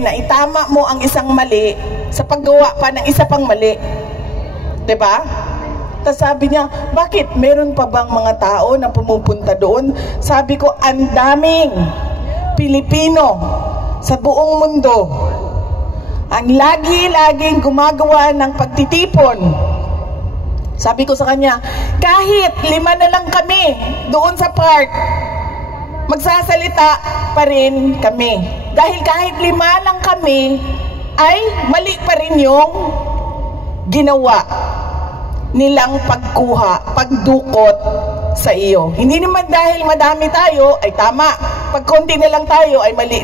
na itama mo ang isang mali sa paggawa pa ng isa pang mali. 'Di ba? Tapos sabi niya, bakit meron pa bang mga tao na pumupunta doon? Sabi ko, ang daming Pilipino sa buong mundo ang laging gumagawa ng pagtitipon. Sabi ko sa kanya, kahit 5 na lang kami doon sa park, magsasalita pa rin kami. Dahil kahit 5 lang kami, ay mali pa rin yung ginawa nilang pagkuha, pagdukot sa iyo. Hindi naman dahil madami tayo, ay tama. Pag konti na lang tayo, ay mali.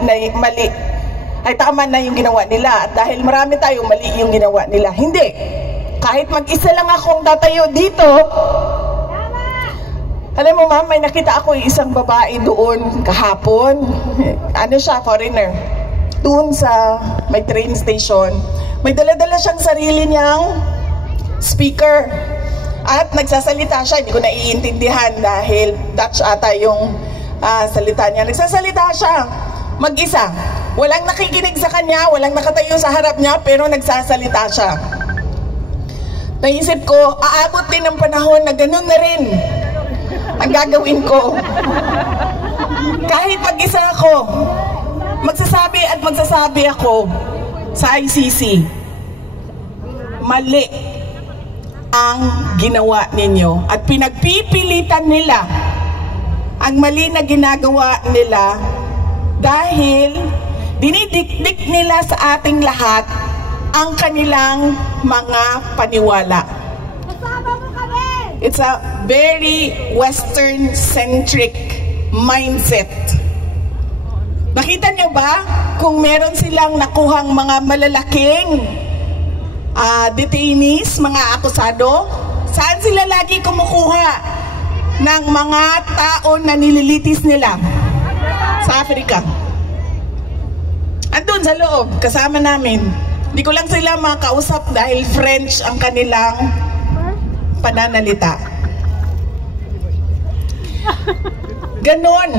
Ay tama na yung ginawa nila. At dahil marami tayo, mali yung ginawa nila. Hindi. Kahit mag-isa lang akong tatayo dito, alam mo ma'am, may nakita ako isang babae doon kahapon. Ano siya, foreigner. Doon sa may train station. May dala-dala siyang sarili niyang speaker. At nagsasalita siya. Hindi ko naiintindihan dahil Dutch ata yung salita niya. Nagsasalita siya. Mag-isa. Walang nakikinig sa kanya, walang nakatayo sa harap niya, pero nagsasalita siya. Naisip ko, aabot din ng panahon na ganun na rin ang gagawin ko. Kahit mag-isa ako, magsasabi ako sa ICC, mali ang ginawa ninyo at pinagpipilitan nila ang mali na ginagawa nila dahil dinidikdik nila sa ating lahat ang kanilang mga paniwala. It's a very Western-centric mindset. Nakita niyo ba kung meron silang nakuhang mga malalaking detainees, mga akusado? Saan sila lagi kumukuha ng mga tao na nililitis nila? Sa Africa. Andun sa loob, kasama namin. Hindi ko lang sila makausap dahil French ang kanilang pananalita. Ganon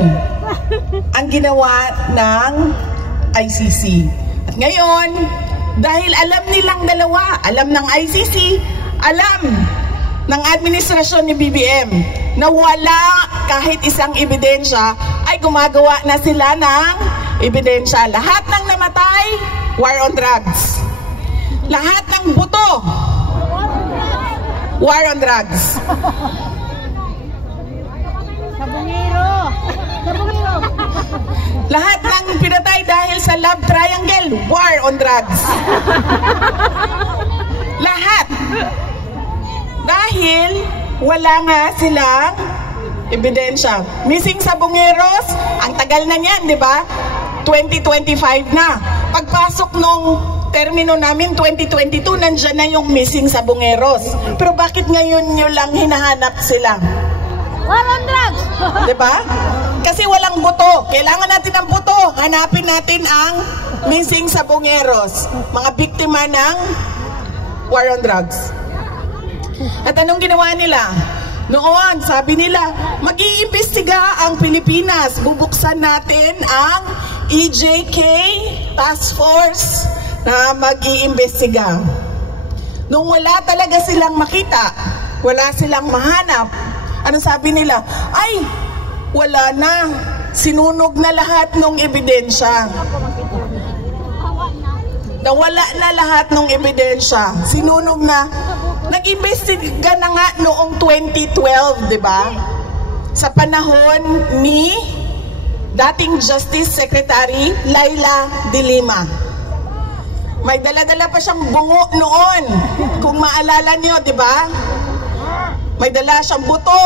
ang ginawa ng ICC. At ngayon, dahil alam nilang dalawa, alam ng ICC, alam ng administrasyon ni BBM na wala kahit isang ebidensya, ay gumagawa na sila ng ebidensya. Lahat ng namatay, war on drugs. Lahat ng buto, war on drugs. Lahat ng pinatay dahil sa love triangle, war on drugs. Lahat. Dahil wala nga silang ebidensya. Missing Sabongeros, ang tagal na niyan, di ba? 2025 na. Pagpasok nung termino namin 2022, nandyan na yung missing Sabongeros. Pero bakit ngayon nyo lang hinahanap sila? War on drugs! Diba? Kasi walang buto. Kailangan natin ng buto. Hanapin natin ang missing Sabongeros. Mga biktima ng war on drugs. At anong ginawa nila? Noon, sabi nila, mag-iimbestiga ang Pilipinas. Bubuksan natin ang EJK Task Force na mag-iimbestiga. Nung wala talaga silang makita, wala silang mahanap, ano sabi nila? Ay, wala na. Sinunog na lahat ng ebidensya. Nawala na lahat ng ebidensya. Sinunog na. Nag-imbestiga na nga noong 2012, di ba? Sa panahon ni dating Justice Secretary Laila De Lima. May dala-dala pa siyang bungo noon. Kung maalala niyo, di ba? May dala siyang buto.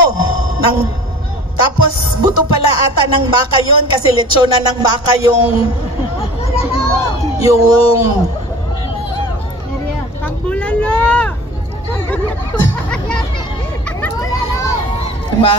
Tapos buto pala ata ng baka yon kasi lechona ng baka yung Tambulalo! diba?